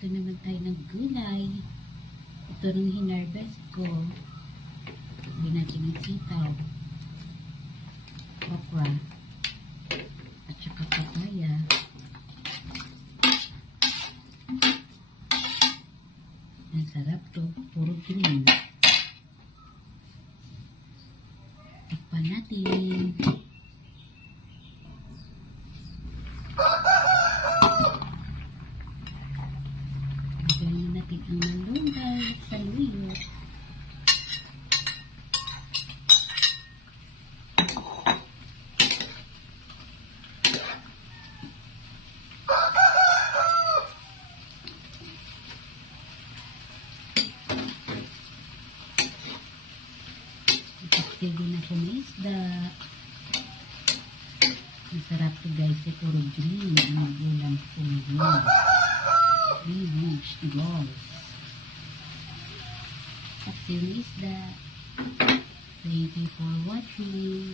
Magluto naman tayo ng gulay. Ito nung hinarvest ko. Lagyan natin ng sitaw, okra, at saka papaya. Ang sarap to. Puro green. Tikpan natin. Lagyan natin ang malunggay sa luyo. Pwede na po na isda. Masarap to guys. Puro green. Ang ulam po ngayon. Green vegetables. At yung isda. Thank you for watching.